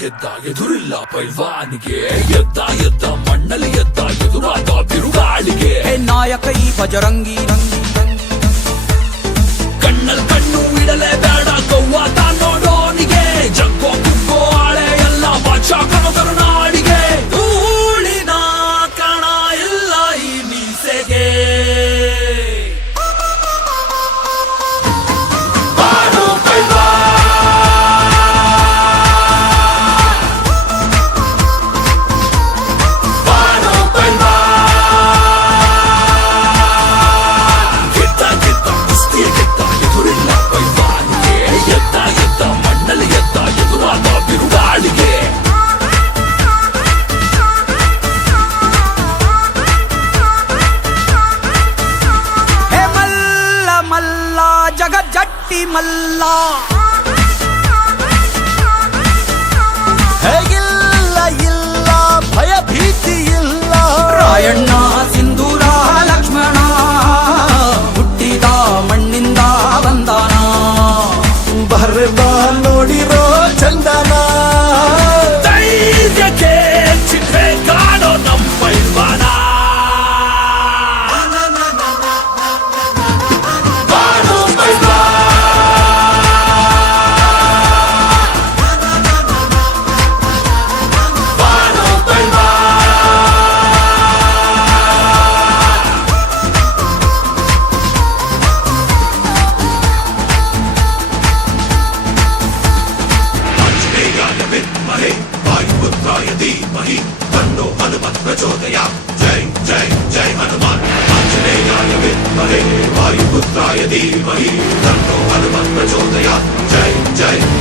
ಗೆದ್ದ ಎದುರಿಲ್ಲ ಪೈಲ್ವಾನಿಗೆ ಎದ್ದ ಎದ್ದ ಮಣ್ಣಲ್ಲಿ ಎದ್ದ ಎದುರಾದ ಬಿರುಗಾಳಿಗೆ ನಾಯಕ ಈ ಬಜರಂಗಿ ಕಣ್ಣಲ್ ಕಣ್ಣು ಇಡಲೇ ಬೇಡ ಕವ್ವಾತ ನೋಡೋನಿಗೆ ಜಗ್ಗೋ ಕುಗ್ಗೋ ಆಳೆ ಎಲ್ಲ ಬಾಚ ಕಮಕರು ನಾಡಿಗೆ ಧೂಳಿನ ಕಣ ಇಲ್ಲ ಈ ಮೀಸೆಗೆ ಜಗಜ್ಜಟ್ಟಿ ಮಲ್ಲ ಹೇಗಿಲ್ಲ ಇಲ್ಲ ಭಯ ಭೀತಿ ಇಲ್ಲ ರಾಯಣ್ಣ ಸಿಂಧೂರ ಲಕ್ಷ್ಮಣ ಹುಟ್ಟಿದ ಮಣ್ಣಿಂದ ಬಂದಾನ ಬರ್ಬ ನೋಡಿರೋ ಚಂದನ ಧೈರ್ಯಕ್ಕೆ ಚಿಹ್ನೆ ಕಾಣೋ ನಮ್ಮ ಪೈಲ್ವಾನ धीमहि तन्नो हनुमत् प्रचोदयात् जय जय जय हनुमान आञ्जनेयाय विद्महे वायुपुत्राय धीमहि तन्नो हनुमत् प्रचोदयात् जय जय